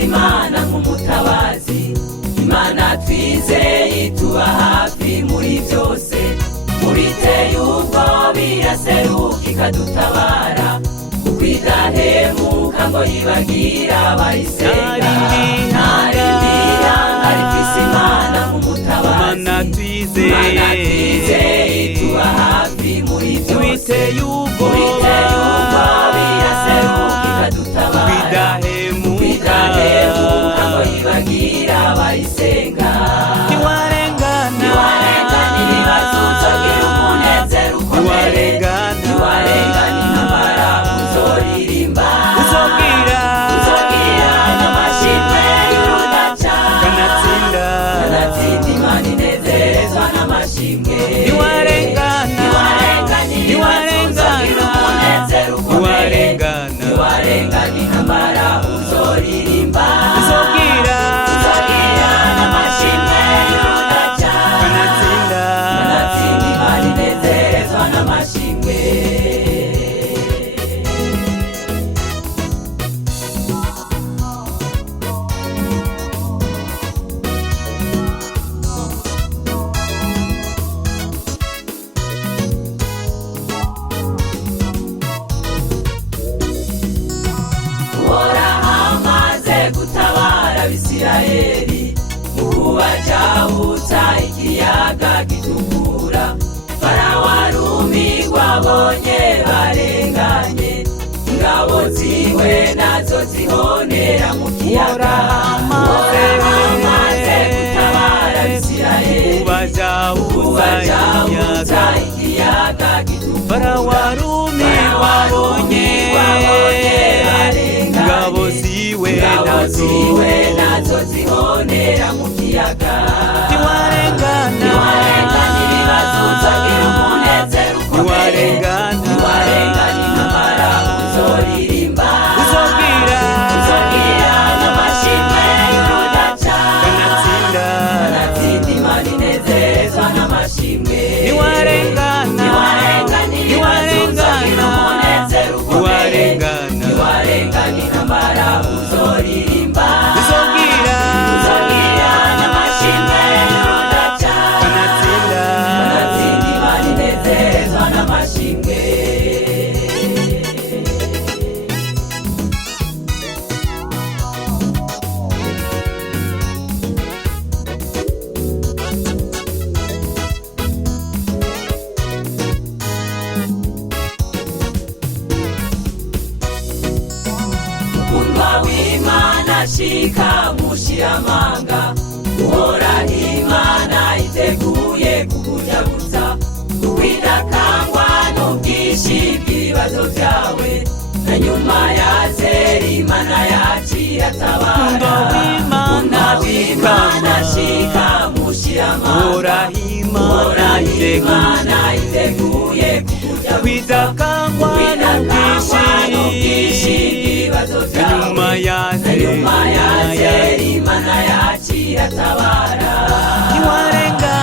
Imana nk'umutabazi, Imana twizeye ituba hafi muri byose, muri biteye ubwo biraseruka ikadutabara, kuko idahemuka ngo yibagira abayisenga. Narindi ihanga rifise Imana nk'umutabazi, Imana twizeye ituba hafi muri byose, muri biteye ubwo biraseruka ikadutabara, bagira abayisenga. Ntiwarengana ibibazo uzogira umunezero ukomeye, ntiwarengana intambara uzoririmba, uzogira n'amashimwe y'urudaca, kanatsinda Imana inezerezwa n'amashimwe. Ntiwarengana ibibazo uzogira umunezero ukomeye, ntiwarengana intambara uzoririmba, uzogira n'amashimwe y'urudaca, kanatsinda Imana inezerezwa n'amashimwe. Abisirayeli mukubajahutsa ikiyaga gitukura, Farawo arumirwa abonye barenganye, ingabo ziwe nazo zihonera mu kiyaga. Amaze gutabara Abisirayeli mukubajahutsa ikiyaga gitukura, Farawo arumirwa abonye barenganye, ingabo ziwe nazo zihonera mu kiyaga. Ntiwarengana ibibazo uzogira umunezero ukomeye, ntiwarengana intambara uzoririmba, uzogira n'amashimwe y'urudaca, kanatsinda Imana inezerezwa n'amashimwe. Ntiwarengana ibibazo uzogira umunezero ukomeye, ntiwarengana intambara uzoririmba, uzogira n'amashimwe y'urudaca, kanatsinda Imana inezerezwa n'amashimwe. Shika mushiramanga, uhoraho Imana iteguye kukujaguza, kwidakangwa n'ubwinshi bw'ibibazo byawe, na nyuma ya zeri Imana yacu iratabara. Ukunda w'Imana shika mushiramanga, uhoraho Imana iteguye kukujaguza, kwidakangwa n'ubwinshi bw'ibibazo byawe, nyuma ya zeri Imana yacu iratabara. Ntiwarengana